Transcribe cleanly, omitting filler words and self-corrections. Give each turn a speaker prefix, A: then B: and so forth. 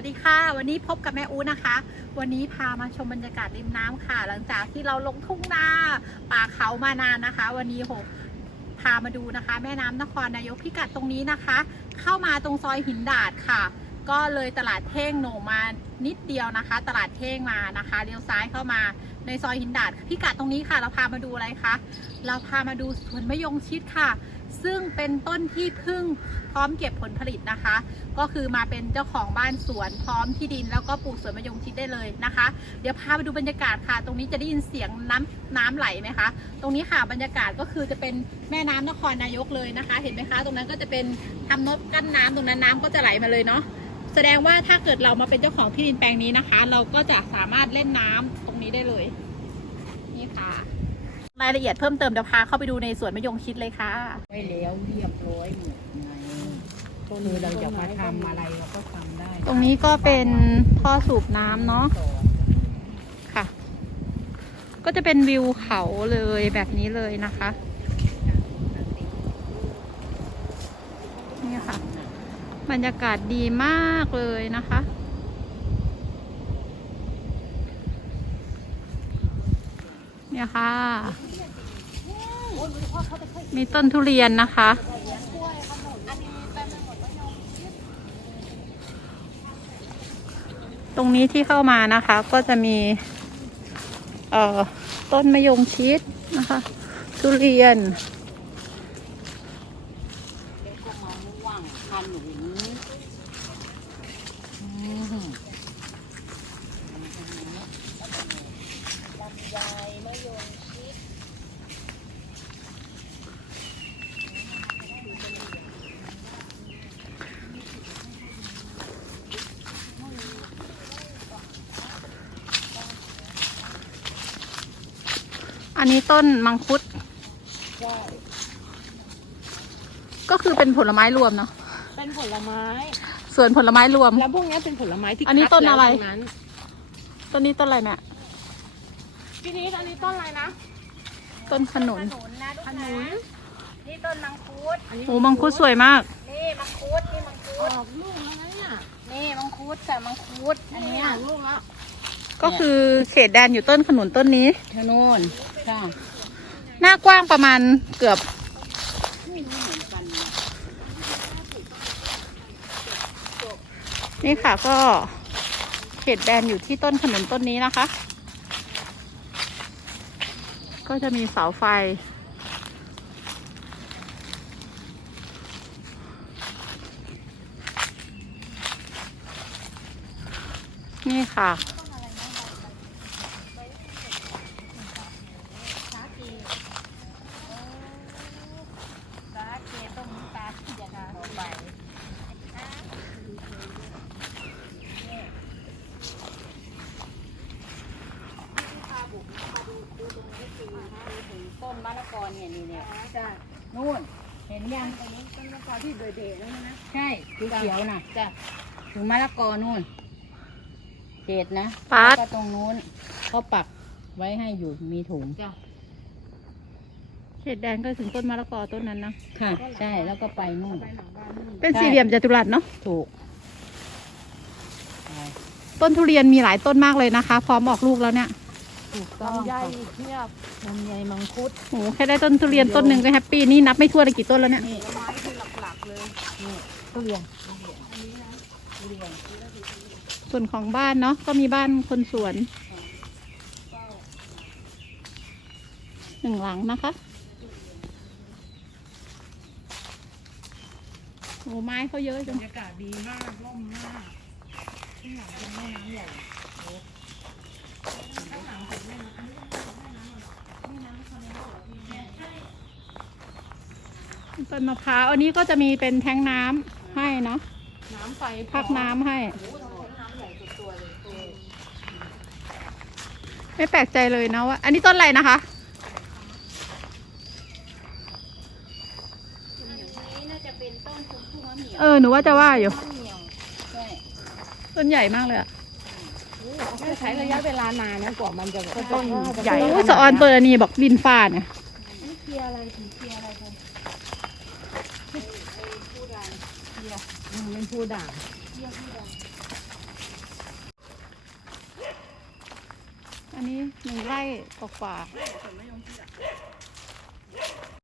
A: วัสดีค่ะวันนี้พบกับแม่อูนะคะวันนี้พามาชมบรรยากาศริมน้ำค่ะหลังจากที่เราลงทุ่งนาป่าเขามานานนะคะ วันนี้พามาดูนะคะแม่น้ำนครนายกพิกัดตรงนี้นะคะ เข้ามาตรงซอยหินดาดค่ะ ก็เลยตลาดเท่งโหน่มานิดเดียวนะคะ ตลาดเท่งมานะคะเลี้ยวซ้ายเข้ามาในซอยหินดาดพิกัดตรงนี้ค่ะเราพามาดูอะไรคะเราพามาดูสวนมะยงชิดค่ะซึ่งเป็นต้นที่เพิ่งพร้อมเก็บผลผลิตนะคะก็คือมาเป็นเจ้าของบ้านสวนพร้อมที่ดินแล้วก็ปลูกสวนมะยงชิดได้เลยนะคะเดี๋ยวพาไปดูบรรยากาศค่ะตรงนี้จะได้ยินเสียงน้ำไหลไหมคะตรงนี้ค่ะบรรยากาศก็คือจะเป็นแม่น้ำนครนายกเลยนะคะเห็นไหมคะตรงนั้นก็จะเป็นทำนกกั้นน้ำตรงนั้นน้ำก็จะไหลมาเลยเนาะแสดงว่าถ้าเกิดเรามาเป็นเจ้าของที่ดินแปลงนี้นะคะเราก็จะสามารถเล่นน้ำตรงนี้ได้เลยนี่ค่ะรายละเอียดเพิ่มเติมเดี๋ยวพาเข้าไปดูในสวนมะยงชิดเลยค่ะ
B: ไว้แล้วเรียบร้อยหมดไงคือเราอยากมาทำอะไรเราก็ทำได้
A: ตรงนี้ก็เป็นท่อสูบน้ำเนาะค่ะก็จะเป็นวิวเขาเลยแบบนี้เลยนะคะนี่ค่ะบรรยากาศดีมากเลยนะคะเนี่ยค่ะมีต้นทุเรียนนะคะตรงนี้ที่เข้ามานะคะก็จะมีต้นมะยงชิดนะคะทุเรียนอันนี้ต้นมังคุดก็คือเป็นผลไม้รวมเนาะ
B: เป็นผลไม้
A: ส่วนผลไม้รวม
B: แล้วพวกนี้เป็นผลไม้ที่
A: อันนี้ต้นอะไรต้นนี้ต้นอะไรแม่
B: พี่นี้อันนี้ต้นอะไรนะ
A: ต้นขนุน
B: ขนุน
A: นี่ต้นมังคุดโอ้มังคุดสวยมากนี่มังคุด
B: ออกลูกแล้วนะเนี่ย
A: นี่มังคุดแต่มังคุดอันนี้
B: ลูกแล้ว
A: ก็คือเขตแดนอยู่ต้นขนุนต้นนี้
B: ขนุนค่ะ
A: หน้ากว้างประมาณเกือบนี่ค่ะก็เขตแดนอยู่ที่ต้นขนุนต้นนี้นะคะก็จะมีเสาไฟนี่ค่ะ
B: ต้นมะละกอเนี่ยนี่จ้ะนู่นเห็นยังต้นมะละกอที่เด่ๆแล้วนะใช่เขียวน่ะจ้ะถึงมะละกอนู่นเจ็ดนะแล้วก็ตรงนู้นเขาปักไว้ให้อยู่มีถุงจ้ะ
A: เขตแดนก็ถึงต้นมะละกอต้นนั้นนะ
B: ค่ะใช่แล้วก็ไปนู่น
A: เป็นสี่เหลี่ยมจัตุรัสเนาะ
B: ถูก
A: ต้นทุเรียนมีหลายต้นมากเลยนะคะพร้อมออกลูกแล้วเนี่ย
B: ถูกต้องลำไยเทียบลำไยมังคุด
A: โอ้แค่ได้ต้นทุเรียนต้นหนึ่งก็แฮปปี้นี่นับไม่ถ้วนเลยกี่ต้นแล้วเนี่ย
B: นี่ไม้ที่หลักๆเลยนี่ทุเรียน
A: ส่วนของบ้านเนาะก็มีบ้านคนสวนหนึ่งหลังนะคะโอ้ไม้เขาเยอะจัง
B: บรรยากาศดีมากร่มมากข้างหลังเป็นแม่น้ำใหญ่
A: ต้นมะพร้าวอันนี้ก็จะมีเป็นแทงน้ำให้เนาะ
B: น้ำไฟ
A: พักน้ำให้ไม่แปลกใจเลยนะว่าอันนี้ต้นอะไรนะคะหนูว่าจะว่าอยู่ต้นใหญ่มากเลยอะ
B: ใช้ระยะเวลานานนะกว่ามันจะต้น
A: ใหญ่สะออนเปิดนี่บอกดินฟ้าเนี่ย
B: เคียอะไรถึงเคียอะไรกันเป็นผู้ด่าง
A: อันนี้1 ไร่กว่า